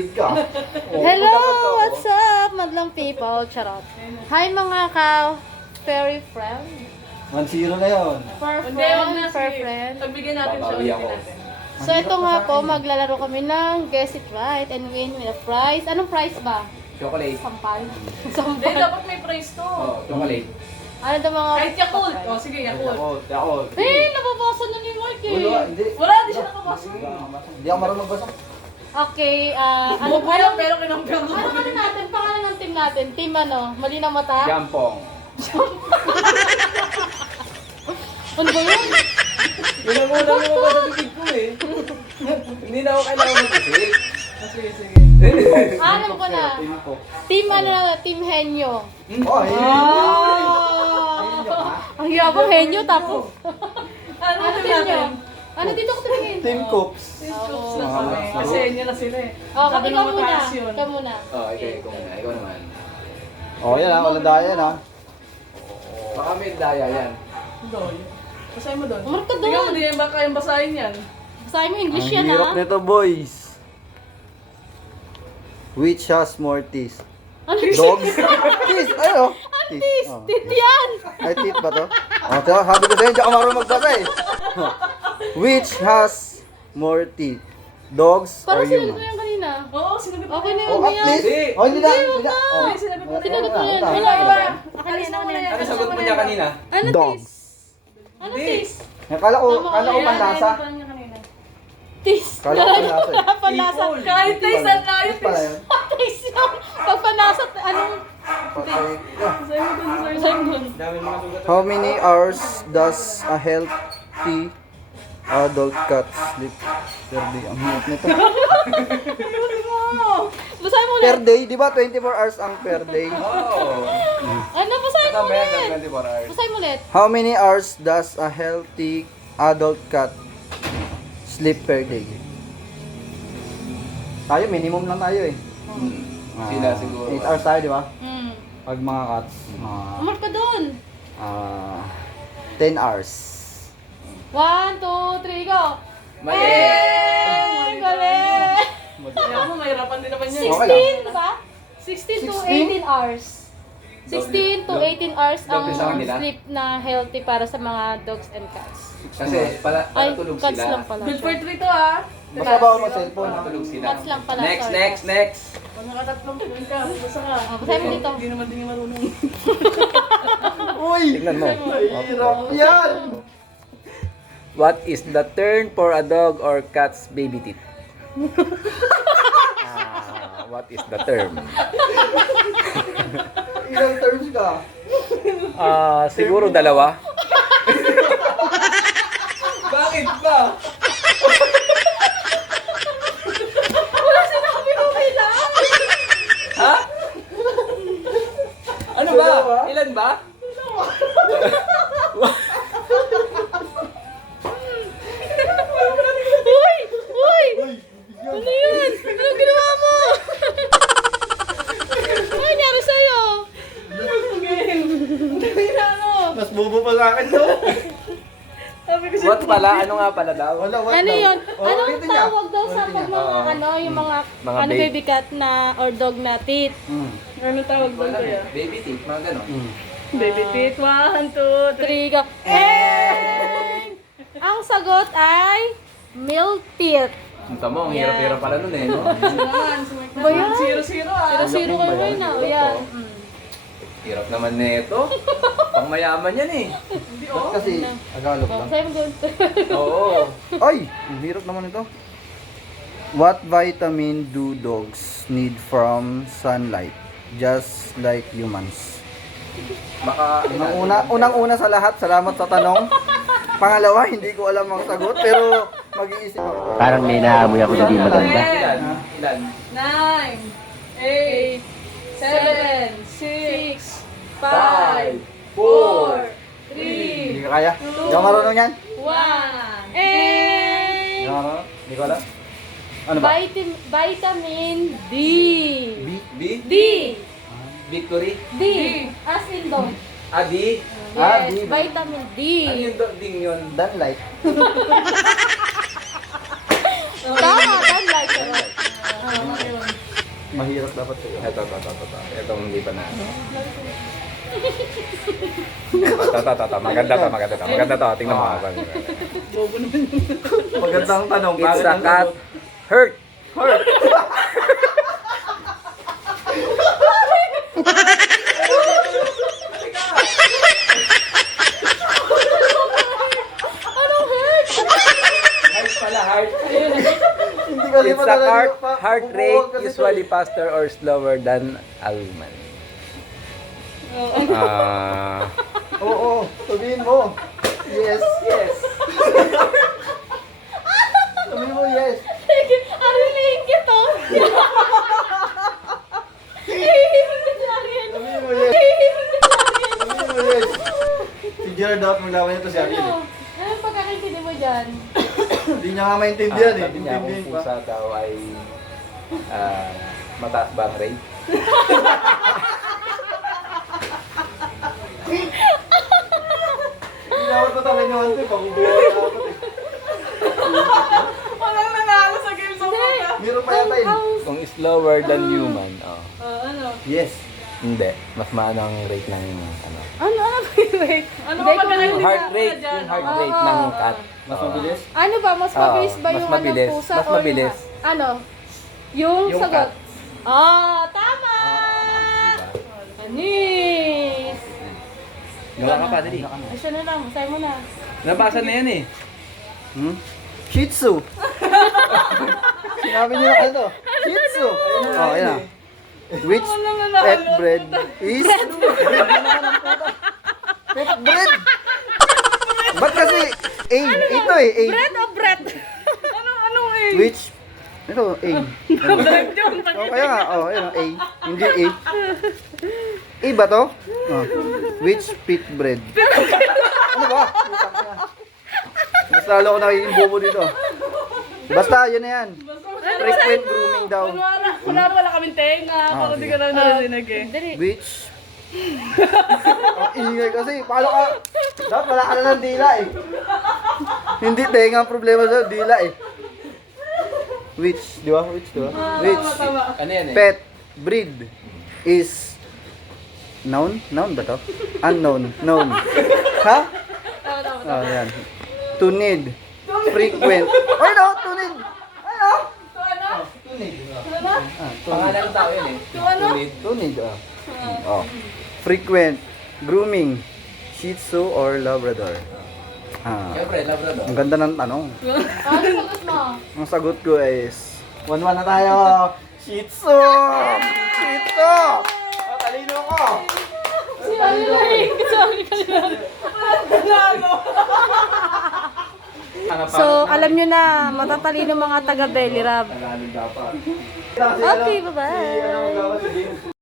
Hello! What's up, madlang people? Charot. Hi mga fairy friend. 1-0 na yun. Per Hindi, wag na. per Sige. friend. Pagbigyan natin siya. Babawi ako. Ulitin natin. So ito nga po, maglalaro kami ng Guess It Right and win with a prize. Anong prize ba? Chocolate. Sampal. Hindi, Sampal. dapat may price to. Oh, chocolate. Ano daw mga... Kahit Yakult. O, sige, Yakult. Yakult. Nababasa na ni Mark eh. Hindi. Wala, di siya nakabasa. Hindi ako marunong magbasa. Okay, ano Buko yan, pero kinampiyan ko. ano natin? Pangalan ng team natin? Team ano? Malinaw mata? Jampong. Ano ba yun? Yun ang unang lumabas sa bibig ko eh. Hindi na ako kailangan mag-isip. Sige, sige. Alam ko na. Team ano? Team Henyo. Oh, Ang yabang Henyo tapos. Ano Ano natin team nyo? natin? Ano dito ko tumingin? Team Coops. Scoops na kami. Kasi yun na sila eh. Oh, Sabi ikaw ng muna. mataas yun. Ikaw muna. Oh, ikaw muna. Ikaw naman. Oh, yan ha. Walang daya yan ha. Baka may daya yan. Doon. Basahin mo doon. Umar ka doon. Tingnan mo, di ba kayang basahin yan? Basahin mo English Ang yan hirap ha. nito, boys. Which has more teeth? Ano Dogs? Teeth! Ayo! Tis! Tit yan! Ay, teeth ba to? Oh, tiyo, sabi ko sa'yo, hindi ako marunong magbasa eh. Which has more teeth? Dogs or Parang sinagot mo humans? yan kanina. Oo, sinagot mo. Okay na Oh, yun at yan. least. Oh, hindi na. Hindi na. Oh. Hindi, sinagot mo na. Sinagot mo yan. Wala, Wala, wala. wala. Akin Alis yan, mo akin na yan. yan. Ano sagot mo niya kanina? Ano Dogs. tis? Ano tis? Kala ko Tama, panlasa. Ayan, ayan, niya kanina. Tis. Kala ko panlasa eh. Wala panlasa. Kahit tayo saan tayo. Teeth pala yun. Tis yung pag panlasa, anong... Okay. Yeah. Basahin mo doon, sir. Basahin mo. How many hours does a healthy adult cat sleep per day? Ang hirap nito. Basahin mo Per ulit. day, di ba 24 hours ang per day? Oh. Ano, basahin mo Tama yan, ulit. 24 hours. Basahin mo ulit. How many hours does a healthy adult cat sleep per day? Tayo, minimum lang tayo eh. Sila siguro. 8 hours tayo, di ba? Hmm. Pag mga cats, Umar ka doon. 10 hours. 1, 2, 3, go. Mali! Eh, galing. Kaya mo, mahirapan din naman yan. Okay lang. 16, diba? 16 to 16? 18 hours. 16 to 18 hours ang Doble sa kanila? sleep na healthy para sa mga dogs and cats. Kasi Ay, tulog cats sila. lang pala. Good for 3 to ah. Basta ba ako mag-cellphone? ha? Tulog sila. Cats lang pala. Next, sorry. next, next. Pag nakatatlong tuloy ka, basta ka. basahin mo dito. Hindi naman din yung marunong. Uy! Tingnan mo. Hirap yan! What is the term for a dog or cat's baby teeth? What is the term? Ilang terms ka? Siguro dalawa. Bakit ba? Wala sinabi ko kailangan. Ha? Ano ba? Ilan ba? Uy! Uy! Ano yun? Anong ginawa mo? Ano nangyari sa'yo? Mas bobo pa sa akin to. Sabi ko siya. What pala? Ano nga pala daw? Wala, what Ano daw? yun? Oh, Anong ulitin niya. tawag daw sa Ulitin pag niya. mga yung mga Mga baby cat na or dog na teeth? Ano tawag doon kaya? Baby teeth, mga ganon. Baby teeth. 1, 2, 3. 3, go. Ang sagot ay milk teeth. Ang tamo, ang hirap-hirap pala nun eh, no? Naman, sumik Ba yan? naman. 0-0 ah. 0-0 kayo ngayon na. O yan. Hirap naman nito. Pangmayaman yan eh. Hindi Ba't oh. kasi Tagalog lang. Sa'yo mo doon. Oo. Ay! Ang hirap naman ito. What vitamin do dogs need from sunlight? Just like humans. Baka, Unang-una sa lahat, salamat sa tanong. Pangalawa, hindi ko alam ang sagot, pero mag-iisip ako. Parang may naamoy ako na di maganda. Ilan? Ilan? 9, 8, 7, 6, 5, 4, 3, Hindi ka kaya? Hindi ako marunong yan? 1. Hindi ka marunong? Hindi ko alam? Ano ba? Vitamin D. B? D. Victory? D. As in dog. Adi? Yes, D. vitamin D. Ano yung ding yun? Danlight. Tama, dan like. Ano yun? Mahirap dapat sa'yo. Ito. Itong hindi pa na. Ito. Maganda to. Tingnan mo. Magandang tanong. It's Bakit a ang cat. sagot? Hurt. Heart pala, heart. Hindi kasi It's a madala heart, yung pa- heart bubuwag rate kasi usually faster or slower than a woman. Oo, sabihin mo. Yes. Sabihin mo yes. Ariling kito. Sabihin mo yes. Sabihin mo yes. Si Gerard dapat maglaban nito si Ariel. Ano pagkakaintindi mo dyan? Hindi niya nga maintindihan eh. Sabi niya kung Intindihin pa. pusa daw ay mataas ba ang rate? Hindi dapat tatangin yung ante. Pakubuha dapat eh. Walang nanalo sa game sa mga. Meron pa yata eh. Kung slower than human, Ano? Yes. hindi. Mas maano ang rate ng ano. Ano? Wait. Ano Hindi, ba pagkakaintindi Yung heart ka rate, dyan? yung heart Oo. rate ng cat. Mas mabilis? Ano ba? Mas mabilis ba mas yung mabilis. ano, pusa Mas or mabilis. yung ano? Yung Yung sagot. cat. Tama! Diba? Anis! Gawa ka pa, dali. Ay, siya na lang. Masaya mo na. Nabasa na yan eh. Hmm? Shih Tzu. Sinabi niyo na ano? Shih Tzu. Oh, ayan na. Which pet breed is... Pet breed? Ba't kasi A? Ito eh, A. Bread o bread? Ano eh? Which... Ito, A. Bread yun. Oh, kaya nga, oh, ayan, A. Hindi A. A ba to? Oh. Which pet breed? Ano ba? Mas lalo ko nakiking bobo dito. Basta, yun na yan. Frequent grooming daw. Kunwari wala kaming tenga. Para di ka na narinig eh. Dali. Which... Ang ingay kasi. Paano ka... Dapat wala ka na ng dila eh. Hindi tenga ang problema sa'yo, dila eh. Which, di ba? Which, di ba? Which Ano yan eh? pet breed is... Noun? Noun ba to? Unknown. Known. Ha? Oh, yan. To need. Frequent. Ay no, to need. Ano? To need. Pangalan ng tao yan eh. Tunid. To need. Oh. Frequent. Grooming. Shih Tzu or Labrador? Siyempre, Labrador. Ang ganda ng tanong. Ano sagot mo? Ang sagot ko is 1-1 na tayo. Shih Tzu! Shih Tzu! Oh, talino ko! Si Ariling. Sorry ka So, alam nyo na, matatalino mga taga Belly Rab. Tagalog dapat. Okay, bye-bye. Si, ano, gawa si James.